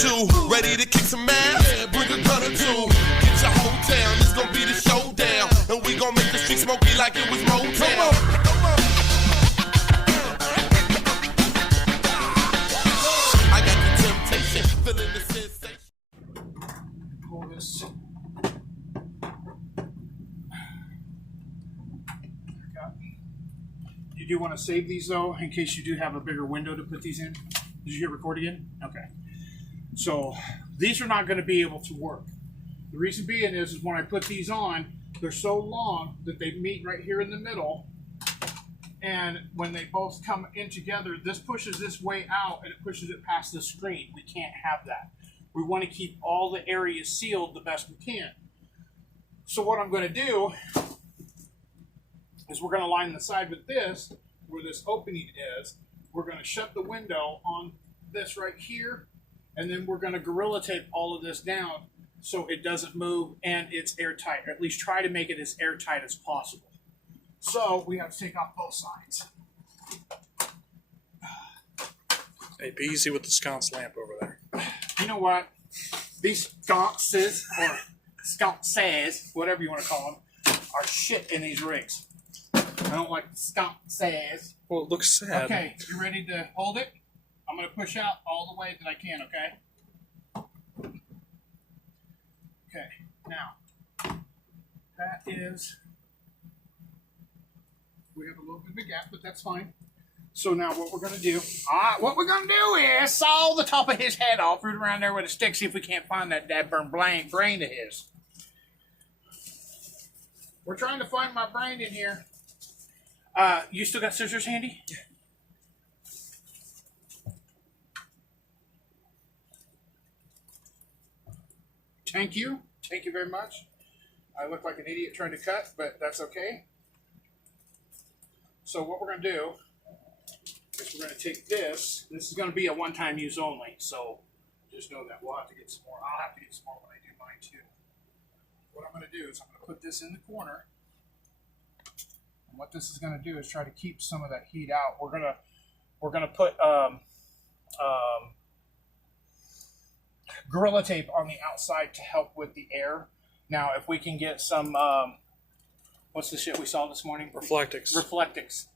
two. Ready to kick some ass? Yeah, bring a gun or two. Get your whole town, it's gonna be the showdown. And we gonna make the street smoky like it was Motown. Come on, come on. I got the temptation, feeling the sensation. Pull this. You do want to save these though, in case you do have a bigger window to put these in. Did you hit record again? Okay. So these are not going to be able to work. The reason being is when I put these on, they're so long that they meet right here in the middle. And when they both come in together, this pushes this way out and it pushes it past the screen. We can't have that. We want to keep all the areas sealed the best we can. So what I'm going to do is we're going to line the side with this, where this opening is. We're going to shut the window on this right here, and then we're going to Gorilla Tape all of this down so it doesn't move and it's airtight, or at least try to make it as airtight as possible. So we have to take off both sides. Hey, be easy with the sconce lamp over there. You know what? These sconces, or sconces, whatever you want to call them, are shit in these rigs. I don't like sconces. Well, it looks sad. Okay, you ready to hold it? I'm going to push out all the way that I can, okay? Okay, now, that is, we have a little bit of a gap, but that's fine. So now what we're going to do, is saw the top of his head off, root around there with a stick, see if we can't find that dadburn brain of his. We're trying to find my brain in here. You still got scissors handy? Yeah. Thank you. Thank you very much. I look like an idiot trying to cut, but that's okay. So what we're going to do is we're going to take this. This is going to be a one-time use only, so just know that we'll have to get some more. I'll have to get some more when I do mine too. What I'm going to do is I'm going to put this in the corner. And what this is going to do is try to keep some of that heat out. We're going to put Gorilla Tape on the outside to help with the air. Now, if we can get some, what's the shit we saw this morning? Reflectix. Reflectix.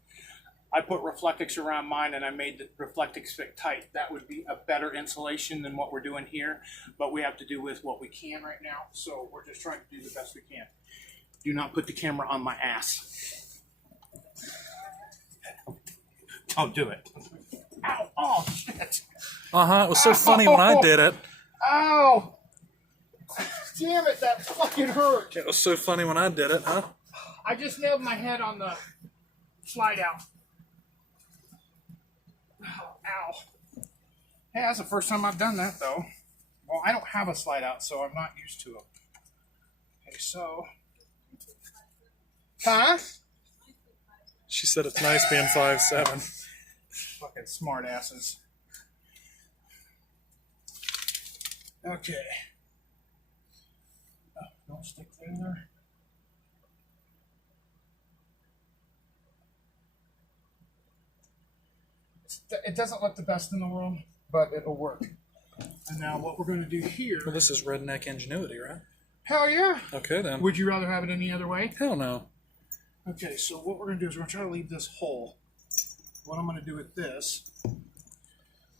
I put Reflectix around mine and I made the Reflectix fit tight. That would be a better insulation than what we're doing here, but we have to do with what we can right now. So we're just trying to do the best we can. Do not put the camera on my ass. Don't do it. Ow! Oh, shit. It was so funny when I did it. Ow! Damn it, that fucking hurt. It was so funny when I did it, huh? I just nailed my head on the slide out. Ow. Hey, that's the first time I've done that, though. Well, I don't have a slide out, so I'm not used to it. Okay, so... Huh? She said it's nice being 5'7". Fucking smart asses. Okay. Oh, don't stick there. It doesn't look the best in the world, but it'll work. And now what we're going to do here... Well, this is redneck ingenuity, right? Hell yeah. Okay, then. Would you rather have it any other way? Hell no. Okay, so what we're going to do is we're going to try to leave this hole. What I'm going to do with this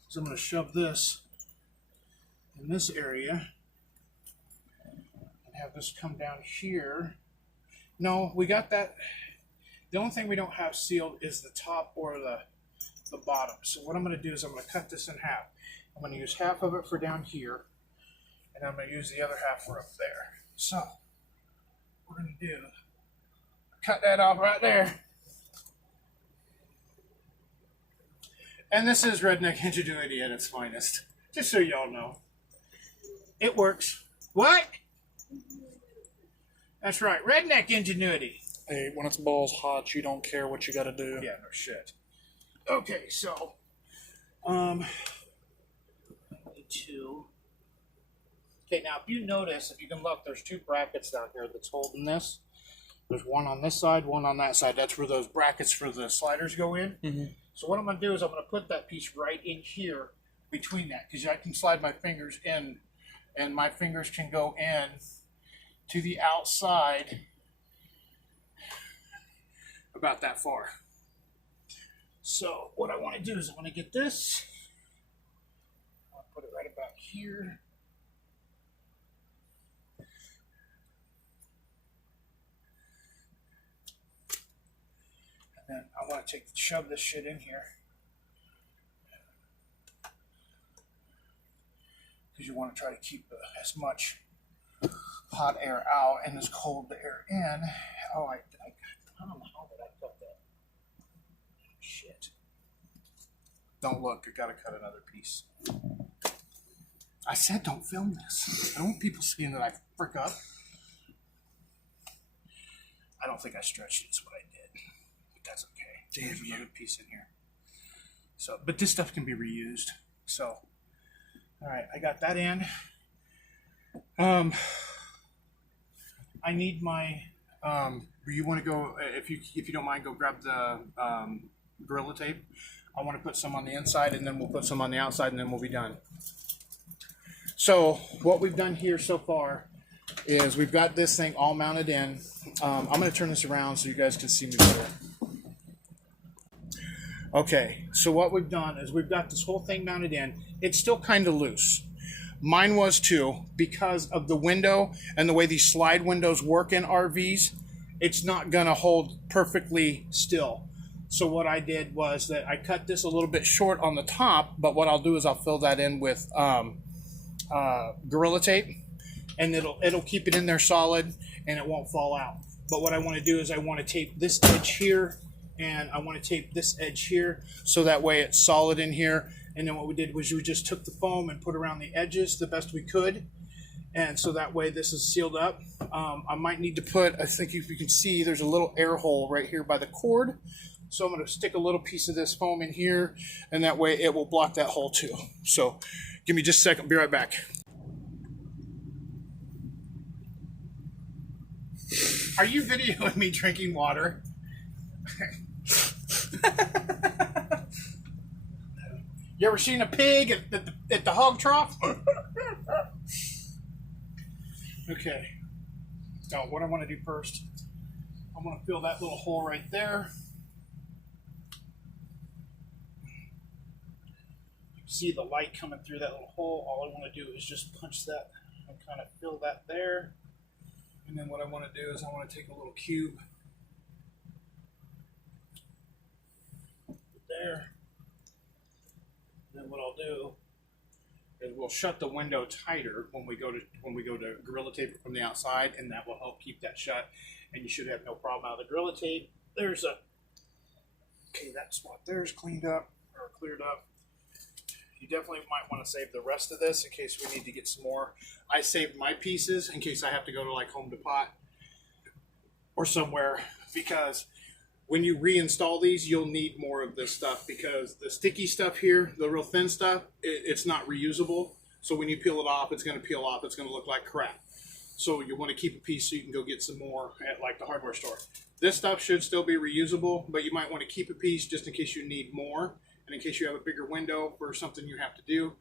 is I'm going to shove this in this area and have this come down here. No, we got that. The only thing we don't have sealed is the top or the bottom. So what I'm going to do is I'm going to cut this in half. I'm going to use half of it for down here, and I'm going to use the other half for up there. So what we're going to do, cut that off right there. And this is redneck ingenuity at its finest. Just so y'all know. It works. What? That's right. Redneck ingenuity. Hey, when it's balls hot, you don't care what you got to do. Yeah, no shit. Okay, so, two. Okay, now if you notice, if you can look, there's two brackets down here that's holding this. There's one on this side, one on that side. That's where those brackets for the sliders go in. Mm-hmm. So what I'm going to do is I'm going to put that piece right in here between that, because I can slide my fingers in, and my fingers can go in to the outside about that far. So what I want to do is I want to get this. I'll put it right about here. And then I want to shove this shit in here. Because you want to try to keep as much hot air out and as cold air in. Oh, I don't know how did I cut that. Shit. Don't look, I gotta cut another piece. I said don't film this. I don't want people seeing that I frick up. I don't think I stretched it, is what I did. But that's okay. There's another piece in here. So, but this stuff can be reused. So, alright, I got that in. I need my you want to go, if you don't mind, go grab the Gorilla Tape. I want to put some on the inside, and then we'll put some on the outside, and then we'll be done. So what we've done here so far is we've got this thing all mounted in. I'm going to turn this around so you guys can see me better. Okay, so what we've done is we've got this whole thing mounted in. It's still kind of loose. Mine was too, because of the window and the way these slide windows work in RVs. It's not going to hold perfectly still. So what I did was that I cut this a little bit short on the top, but what I'll do is I'll fill that in with Gorilla Tape, and it'll keep it in there solid and it won't fall out. But what I want to do is I want to tape this edge here, and I want to tape this edge here, so that way it's solid in here. And then what we did was we just took the foam and put around the edges the best we could. And so that way this is sealed up. I might need to put, I think if you can see, there's a little air hole right here by the cord. So I'm going to stick a little piece of this foam in here, and that way it will block that hole too. So give me just a second, be right back. Are you videoing me drinking water? You ever seen a pig at the hog trough? Okay. So what I want to do first, I'm going to fill that little hole right there. You can see the light coming through that little hole. All I want to do is just punch that and kind of fill that there. And then what I want to do is I want to take a little cube there. Then what I'll do is we'll shut the window tighter when we go to Gorilla Tape from the outside, and that will help keep that shut. And you should have no problem out of the Gorilla Tape. There's okay, that spot there is cleaned up or cleared up. You definitely might want to save the rest of this in case we need to get some more. I saved my pieces in case I have to go to like Home Depot or somewhere, because when you reinstall these, you'll need more of this stuff, because the sticky stuff here, the real thin stuff, it's not reusable. So when you peel it off, it's going to peel off. It's going to look like crap. So you want to keep a piece so you can go get some more at like the hardware store. This stuff should still be reusable, but you might want to keep a piece just in case you need more, and in case you have a bigger window for something you have to do.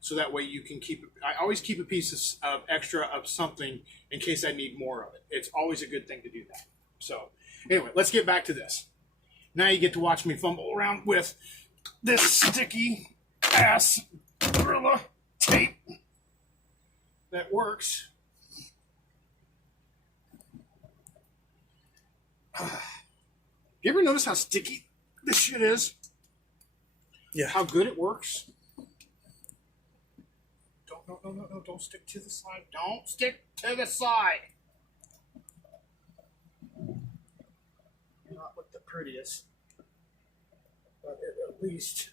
So that way you can keep, I always keep a piece of extra of something in case I need more of it. It's always a good thing to do that. So anyway, let's get back to this. Now you get to watch me fumble around with this sticky ass Gorilla Tape that works. You ever notice how sticky this shit is? Yeah. How good it works? No, don't stick to the side. Don't stick to the side. Not look the prettiest, but at least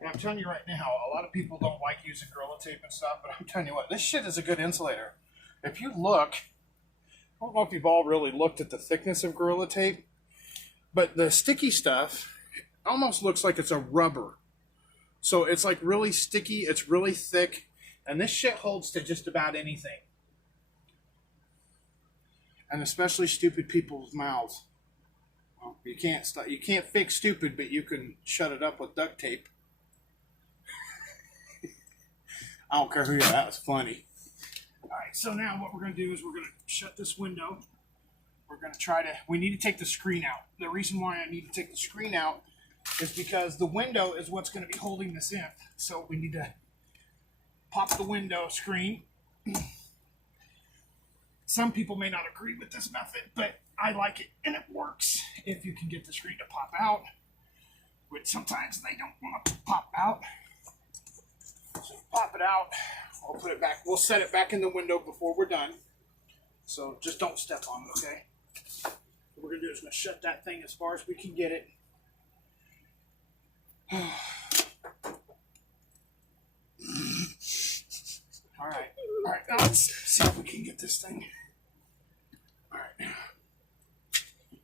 and I'm telling you right now, a lot of people don't like using Gorilla Tape and stuff, but I'm telling you what, this shit is a good insulator. If you look, I don't know if you've all really looked at the thickness of Gorilla Tape, but the sticky stuff almost looks like it's a rubber. So it's like really sticky, it's really thick, and this shit holds to just about anything. and especially stupid people's mouths. Well, you can't stop. You can't fix stupid, but you can shut it up with duct tape. I don't care who you are. That was funny. All right. So now what we're going to do is we're going to shut this window. We're going to try to. We need to take the screen out. The reason why I need to take the screen out is because the window is what's going to be holding this in. So we need to pop the window screen. Some people may not agree with this method, but I like it and it works if you can get the screen to pop out, which sometimes they don't want to pop out. So pop it out. I'll put it back. We'll set it back in the window before we're done. So just don't step on it, okay? What we're going to do is going to shut that thing as far as we can get it. All right. Now let's see if we can get this thing. All right.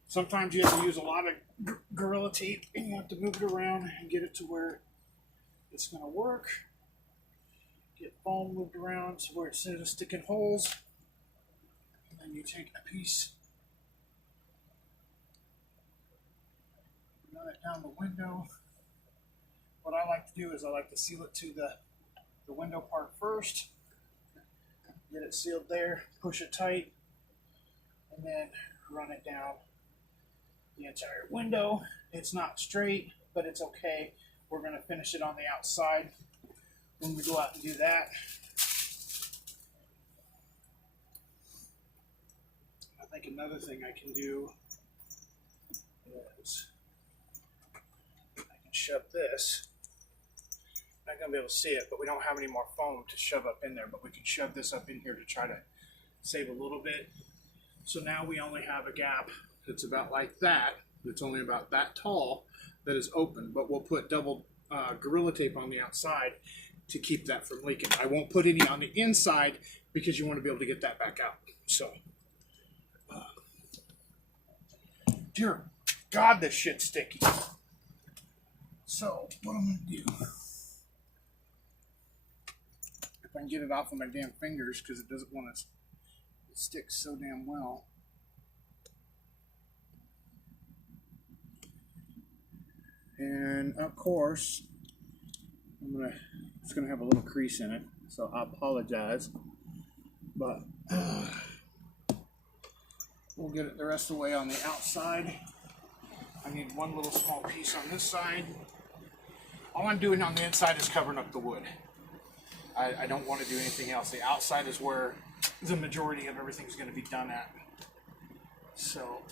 Sometimes you have to use a lot of Gorilla Tape, and you have to move it around and get it to where it's going to work. Get foam moved around to where it's instead of sticking holes. And then you take a piece, run it down the window. What I like to do is I like to seal it to the window part first. Get it sealed there, push it tight, and then run it down the entire window. It's not straight, but it's okay. We're going to finish it on the outside when we go out and do that. I think another thing I can do is I can shove this. Not going to be able to see it, but we don't have any more foam to shove up in there, but we can shove this up in here to try to save a little bit. So now we only have a gap that's about like that. It's only about that tall that is open, but we'll put double Gorilla Tape on the outside to keep that from leaking. I won't put any on the inside because you want to be able to get that back out. So, dear God, this shit's sticky. So what I'm going to do, if I can get it off of my damn fingers because it doesn't want to stick so damn well. And of course, it's gonna have a little crease in it, so I apologize, but we'll get it the rest of the way on the outside. I need one little small piece on this side. All I'm doing on the inside is covering up the wood. I don't want to do anything else. The outside is where the majority of everything's going to be done at. So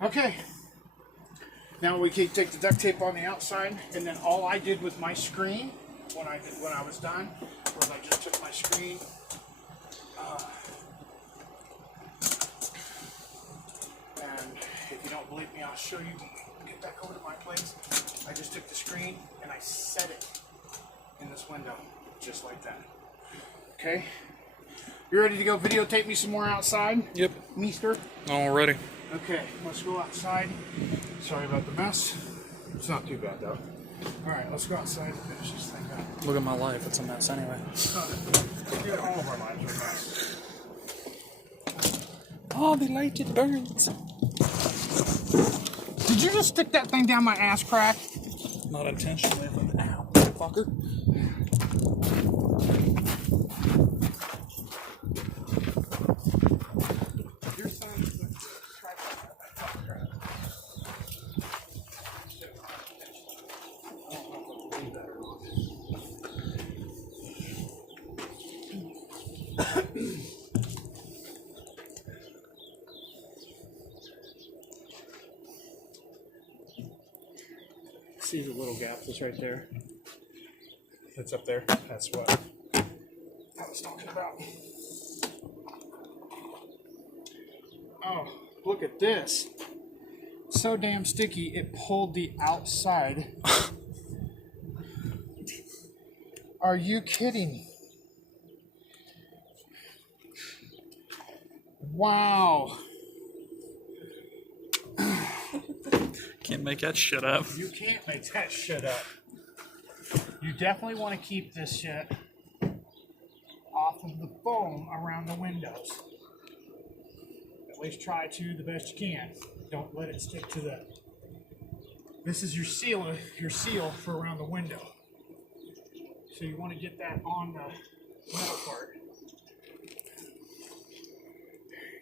okay, now we can take the duct tape on the outside, and then all I did with my screen when I was done was I just took my screen, and if you don't believe me, I'll show you. Get back over to my place. I just took the screen and I set it in this window, just like that. Okay, you ready to go videotape me some more outside? Yep. Meester? All ready. Okay, let's go outside. Sorry about the mess. It's not too bad though. Alright, let's go outside and finish this thing up. Look at my life. It's a mess anyway. Dude, all of our lives are a mess. Oh, the light, it burns. Did you just stick that thing down my ass crack? Not intentionally, but ow, fucker. Your son's the see the little gap that's right there? That's up there. That's what I was talking about. Oh, look at this. So damn sticky, it pulled the outside. Are you kidding? Wow. Can't make that shit up. You can't make that shit up. You definitely want to keep this shit off of the foam around the windows. At least try to the best you can. Don't let it stick to the... This is your seal for around the window. So you want to get that on the metal part.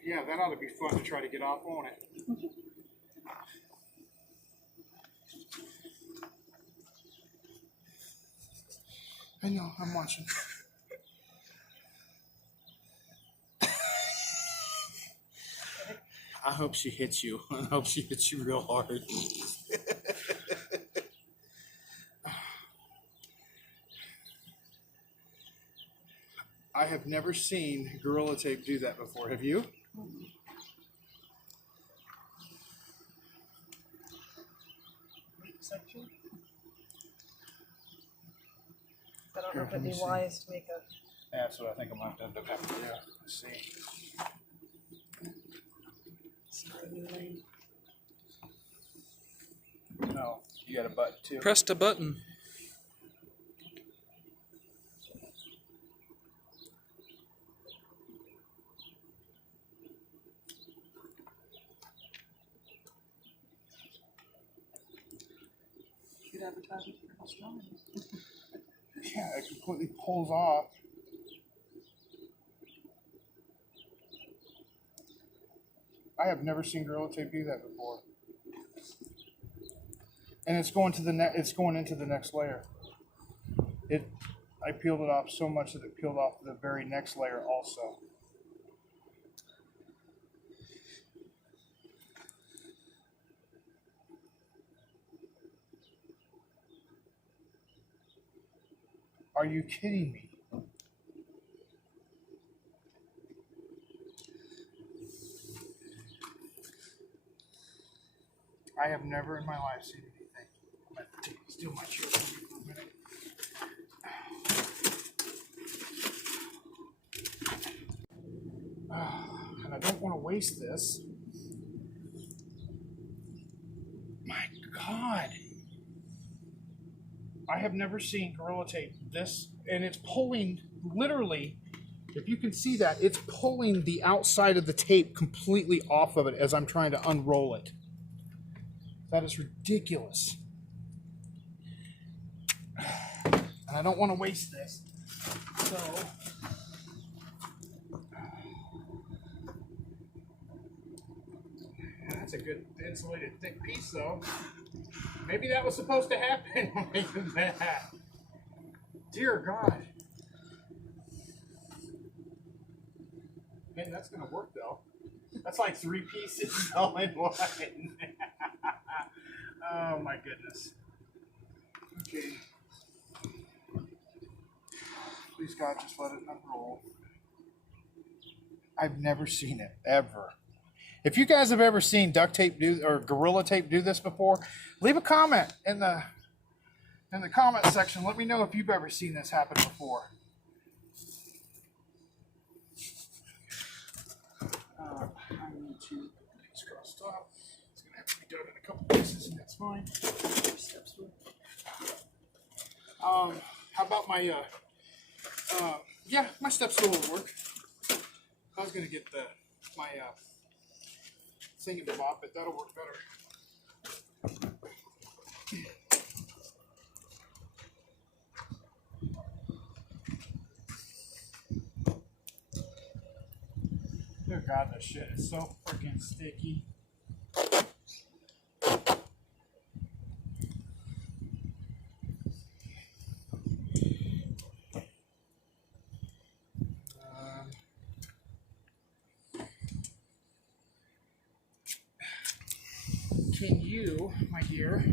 Yeah, that ought to be fun to try to get off on it. I know, I'm watching. I hope she hits you. I hope she hits you real hard. I have never seen Gorilla Tape do that before. Have you? Section? I don't know if it'd be wise to make a... Yeah, that's what I think I'm going to have to do. Let's see. No, you got a button too. Pressed a button. Good advertising for how strong it is. Yeah, it completely pulls off. I have never seen Gorilla Tape do that before. And it's going to the it's going into the next layer. I peeled it off so much that it peeled off the very next layer also. Are you kidding me? I have never in my life seen anything. I'm going to steal my shirt for a minute. And I don't want to waste this. My God. I have never seen Gorilla Tape this, and it's pulling, literally, if you can see that, it's pulling the outside of the tape completely off of it as I'm trying to unroll it. That is ridiculous. And I don't want to waste this. So, that's a good insulated thick piece though. Maybe that was supposed to happen like that. Dear God. Man, that's gonna work though. That's like 3 pieces all in one. Oh my goodness. Okay. Please God, just let it unroll. I've never seen it, ever. If you guys have ever seen duct tape do or Gorilla Tape do this before, leave a comment in the comment section. Let me know if you've ever seen this happen before. I need to get these crossed off. It's gonna have to be done in a couple pieces, and that's fine. Steps will. How about my yeah, my step stool will work. I was gonna get my thingy-bob, but that'll work better. Dear God, this shit is so freaking sticky. Can you, my dear,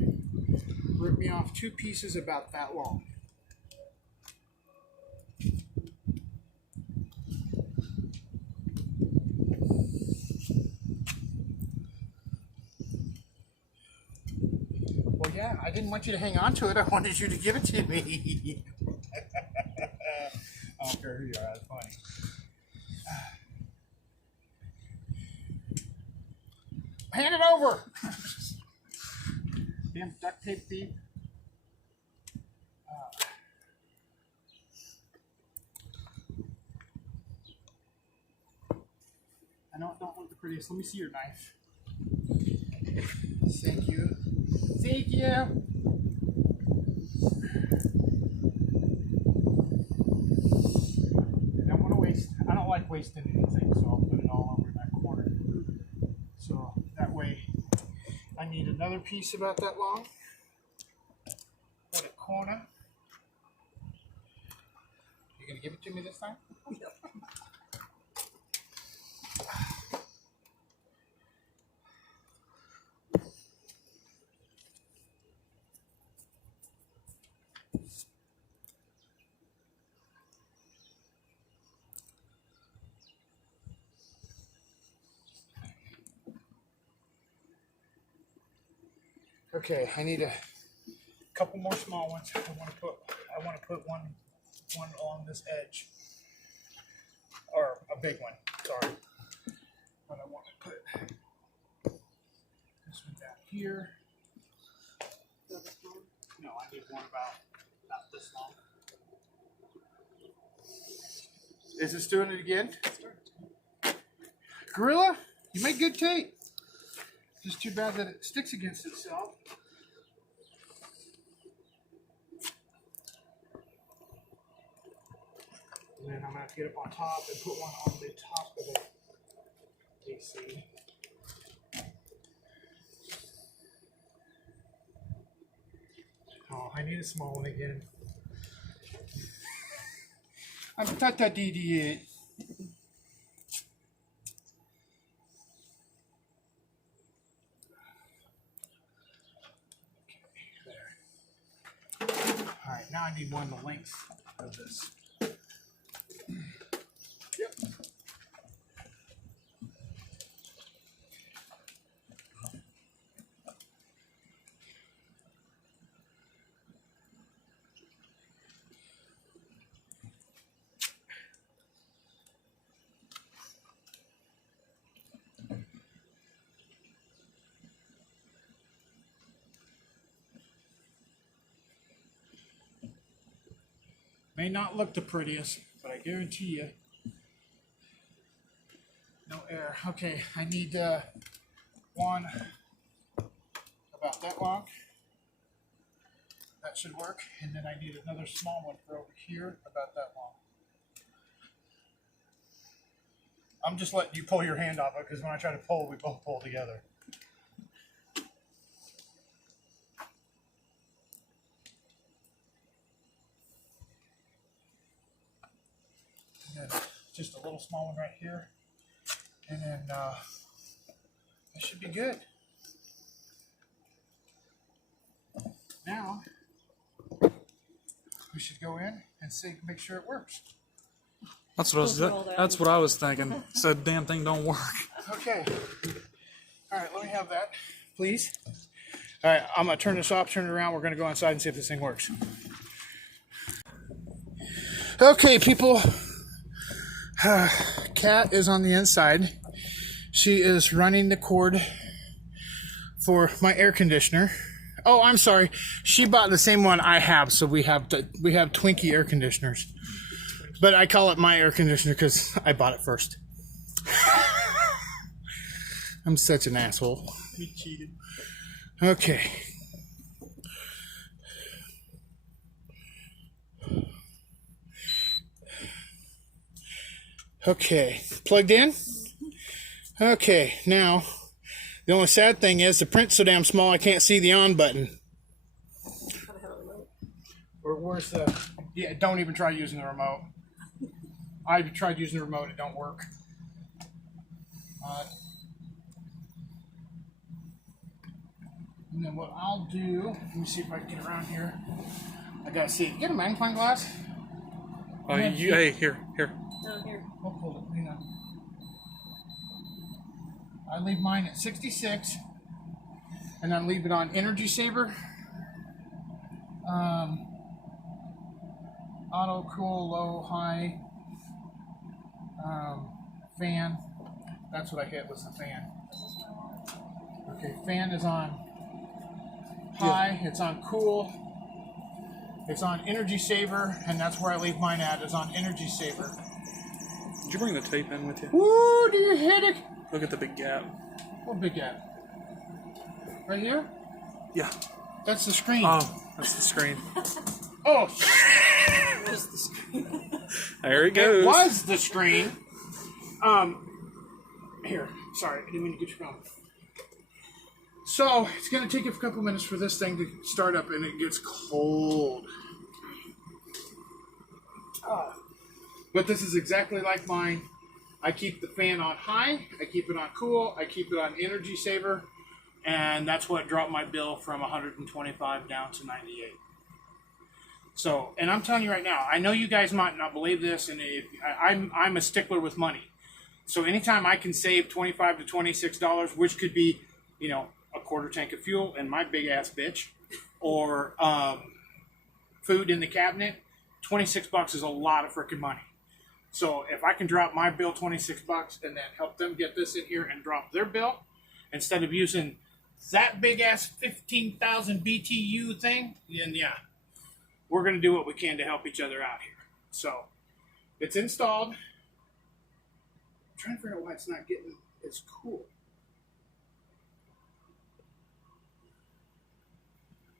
rip me off 2 pieces about that long? Well, yeah, I didn't want you to hang on to it. I wanted you to give it to me. I don't care who you are. That's funny. Hand it over. damn duct tape thief. I know it don't look the prettiest. Let me see your knife. Thank you. Thank you. I don't like wasting anything, so I'll put it all over that corner. So that way, I need another piece about that long. Put a corner. You gonna give it to me this time? Okay, I need a couple more small ones. I want to put one on this edge, or a big one. Sorry, but I want to put this one down here. No, I need one about this long. Is this doing it again? Gorilla, you make good tape. Just too bad that it sticks against itself. And then I'm going to have to get up on top and put one on the top of the AC. Oh, I need a small one again. I'm Tata DD8. Alright, now I need one the length of this. Yep. May not look the prettiest, but I guarantee you, no air. Okay, I need one about that long. That should work. And then I need another small one for over here, about that long. I'm just letting you pull your hand off it, because when I try to pull, we both pull together. And then just a little small one right here. And then that should be good. Now, we should go in and see, make sure it works. That's what I was thinking. Said damn thing don't work. Okay. All right, let me have that, please. All right, I'm going to turn this off, turn it around. We're going to go inside and see if this thing works. Okay, people. Kat is on the inside. She is running the cord for my air conditioner. Oh, I'm sorry. She bought the same one I have, so we have Twinkie air conditioners. But I call it my air conditioner because I bought it first. I'm such an asshole. You cheated. Okay. Okay, plugged in? Okay, now, the only sad thing is the print's so damn small I can't see the on button. Or where's the... Yeah, don't even try using the remote. I tried using the remote, it don't work. And then what I'll do... Let me see if I can get around here. I gotta see. Get a magnifying glass? Hey, here. Oh, here. Oh, hold it. Hang on. I leave mine at 66, and then leave it on Energy Saver. Auto, cool, low, high. Fan. That's what I hit was the fan. Okay, fan is on high, it's on cool, it's on energy saver, and that's where I leave mine at, is on energy saver. Did you bring the tape in with you? Woo, do you hit it? Look at the big gap. What big gap? Right here? Yeah. That's the screen. Oh, that's the screen. Oh, Where's the screen? There he goes. it was the screen. Here, sorry, I didn't mean to get you going. So, it's going to take a couple minutes for this thing to start up, and it gets cold. But this is exactly like mine. I keep the fan on high, I keep it on cool, I keep it on energy saver, and that's what dropped my bill from 125 down to 98. So, and I'm telling you right now, I know you guys might not believe this, and I'm a stickler with money. So anytime I can save $25 to $26, which could be, a quarter tank of fuel and my big ass bitch, or food in the cabinet, $26 is a lot of freaking money. So if I can drop my bill $26 and then help them get this in here and drop their bill, instead of using that big ass 15,000 BTU thing, then yeah, we're going to do what we can to help each other out here. So it's installed. I'm trying to figure out why it's not getting as cool.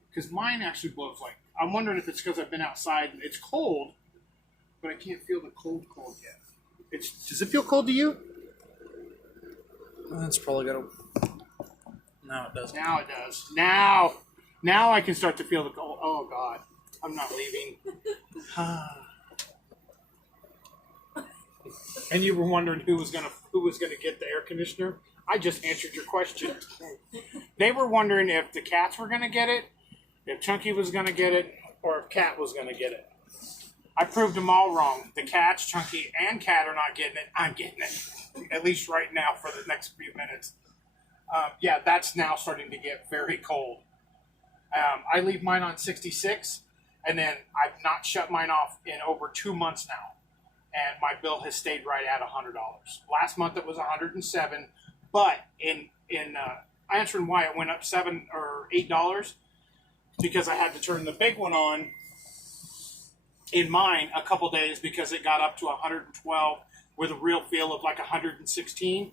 Because mine actually blows like, I'm wondering if it's because I've been outside and it's cold, but I can't feel the cold yet. Does it feel cold to you? That's probably got to... No, it doesn't. Now it does. Now I can start to feel the cold. Oh God, I'm not leaving. And you were wondering who was gonna get the air conditioner? I just answered your question. They were wondering if the cats were gonna get it, if Chunky was gonna get it, or if Cat was gonna get it. I proved them all wrong. The cats, Chunky, and Cat are not getting it. I'm getting it. At least right now for the next few minutes. Yeah, that's now starting to get very cold. I leave mine on 66, and then I've not shut mine off in over 2 months now. And my bill has stayed right at $100. Last month it was $107, but in answering why it went up $7 or $8, because I had to turn the big one on in mine a couple days because it got up to 112 with a real feel of like 116.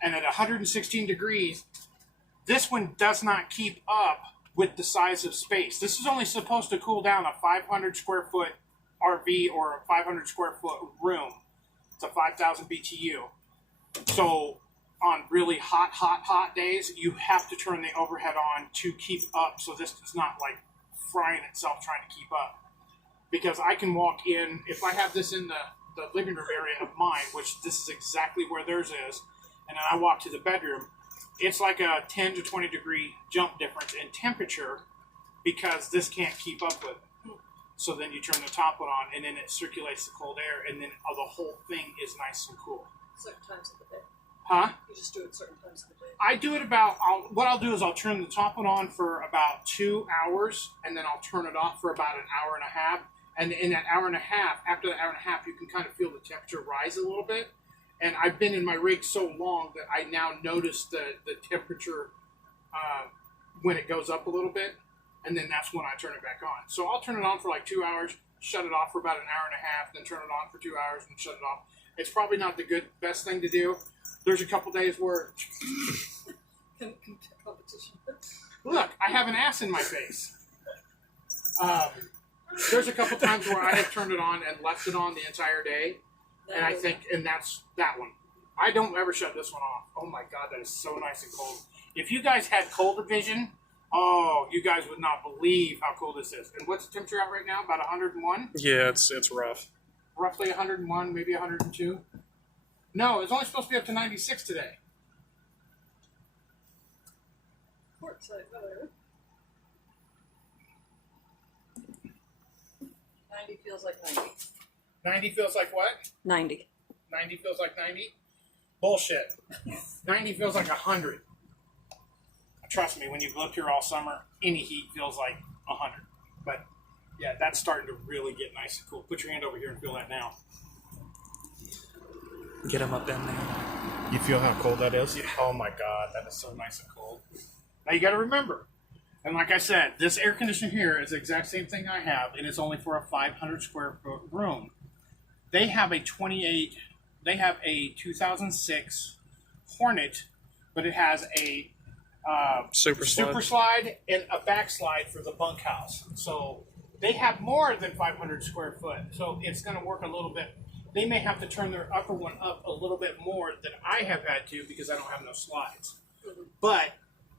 And at 116 degrees, this one does not keep up with the size of space. This is only supposed to cool down a 500 square foot RV or a 500 square foot room. It's a 5,000 BTU. So on really hot days, you have to turn the overhead on to keep up so this is not like frying itself trying to keep up. Because I can walk in, if I have this in the living room area of mine, which this is exactly where theirs is, and then I walk to the bedroom, it's like a 10 to 20 degree jump difference in temperature because this can't keep up with it. So then you turn the top one on, and then it circulates the cold air, and then the whole thing is nice and cool. Certain times of the day. Huh? You just do it certain times of the day. I do it about, what I'll do is I'll turn the top one on for about 2 hours, and then I'll turn it off for about an hour and a half. And in that hour and a half, after the hour and a half, you can kind of feel the temperature rise a little bit. And I've been in my rig so long that I now notice the temperature when it goes up a little bit. And then that's when I turn it back on. So I'll turn it on for like 2 hours, shut it off for about an hour and a half, then turn it on for 2 hours and shut it off. It's probably not the best thing to do. There's a couple days where... Competition. Look, I have an ass in my face. There's a couple times where I have turned it on and left it on the entire day. And I think, and that's that one. I don't ever shut this one off. Oh my God, that is so nice and cold. If you guys had cold vision, oh, you guys would not believe how cool this is. And what's the temperature out right now? About 101? Yeah, it's rough. Roughly 101, maybe 102. No, it's only supposed to be up to 96 today. Portside weather. 90 feels like 90. 90 feels like what? 90. 90 feels like 90? Bullshit. 90 feels like 100. Trust me, when you've lived here all summer, any heat feels like 100. But yeah, that's starting to really get nice and cool. Put your hand over here and feel that now. Get him up in there. You feel how cold that is? Yeah. Oh my God, that is so nice and cold. Now you got to remember, And like I said, this air conditioner here is the exact same thing I have, and it's only for a 500 square foot room. They have a 2006 Hornet, but it has a Super slide and a backslide for the bunkhouse. So they have more than 500 square foot. So it's going to work a little bit. They may have to turn their upper one up a little bit more than I have had to because I don't have no slides. But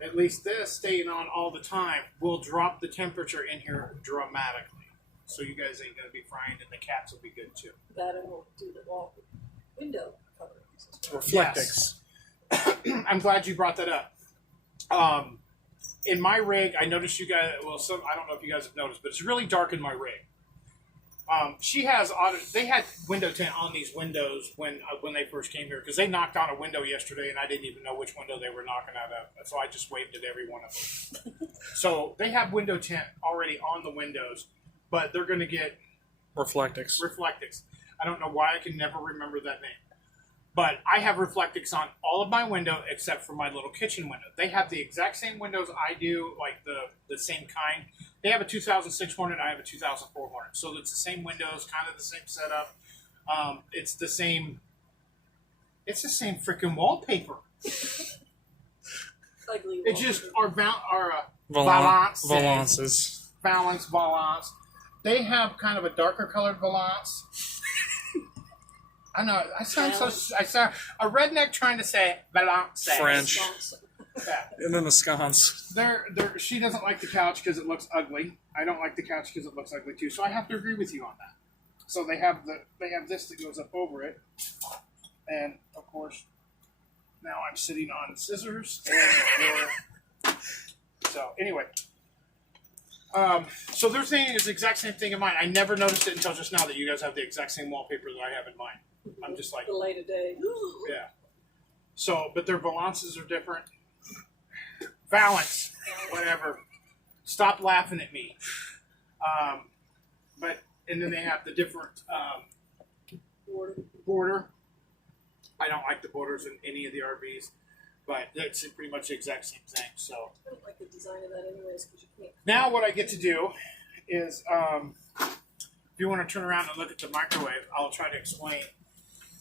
at least this staying on all the time will drop the temperature in here dramatically. So you guys ain't going to be frying, and the cats will be good too. That and we'll do the wall window coverings. Reflectix. Yes. I'm glad you brought that up. In my rig, I noticed you guys. Well, I don't know if you guys have noticed, but it's really dark in my rig. She has they had window tint on these windows when they first came here because they knocked on a window yesterday and I didn't even know which window they were knocking out of. So I just waved at every one of them. So they have window tint already on the windows, but they're going to get Reflectix. I don't know why I can never remember that name. But I have Reflectix on all of my window except for my little kitchen window. They have the exact same windows I do, like the same kind. They have a 2006 Hornet, I have a 2004 Hornet. So it's the same windows, kind of the same setup. It's the same freaking wallpaper. Ugly It's just our Valances. Valance. They have kind of a darker colored Valance. I know. I sound a redneck trying to say Valance. French. Yeah. And then the scones. She doesn't like the couch because it looks ugly. I don't like the couch because it looks ugly too. So I have to agree with you on that. So they have this that goes up over it, and of course, now I'm sitting on scissors. So anyway, so they're saying it's the exact same thing in mine. I never noticed it until just now that you guys have the exact same wallpaper that I have in mine. I'm just like, the light of day. yeah. So, but their balances are different. Balance, whatever. Stop laughing at me. And then they have the different border. I don't like the borders in any of the RVs, but it's pretty much the exact same thing. So I don't like the design of that anyways because you can't. now what I get to do is, if you want to turn around and look at the microwave, I'll try to explain.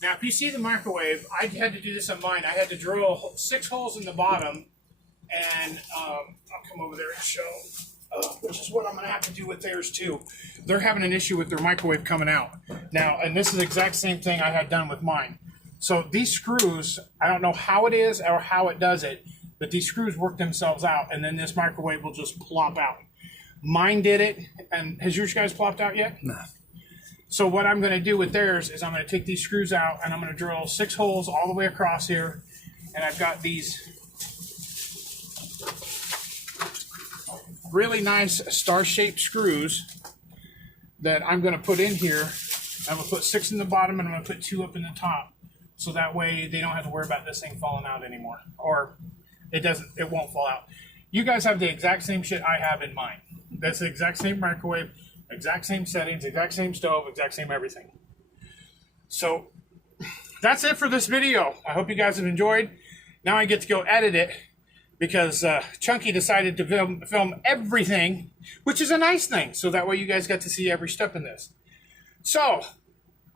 Now, if you see the microwave, I had to do this on mine. I had to drill 6 holes in the bottom, and I'll come over there and show, which is what I'm going to have to do with theirs too. They're having an issue with their microwave coming out. Now, and this is the exact same thing I had done with mine. So these screws, I don't know how it is or how it does it, but these screws work themselves out, and then this microwave will just plop out. Mine did it, and has yours guys plopped out yet? No. So what I'm going to do with theirs is I'm going to take these screws out, and I'm going to drill 6 holes all the way across here, and I've got these really nice star-shaped screws that I'm going to put in here. I'm going to put 6 in the bottom, and I'm going to put 2 up in the top, so that way they don't have to worry about this thing falling out anymore, or it won't fall out. You guys have the exact same shit I have in mine. That's the exact same microwave, exact same settings, exact same stove, exact same everything. So that's it for this video. I hope you guys have enjoyed. Now I get to go edit it because Chunky decided to film everything, which is a nice thing. So that way you guys got to see every step in this. So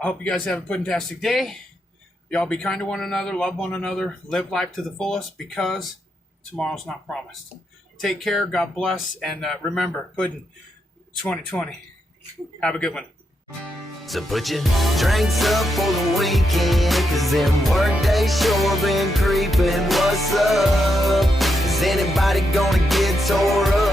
I hope you guys have a fantastic day. Y'all be kind to one another, love one another, live life to the fullest because tomorrow's not promised. Take care, God bless, and remember, Puddin' 2020. Have a good one. So put your drinks up for the weekend, cause them work days sure been creeping. What's up? Is anybody gonna get tore up?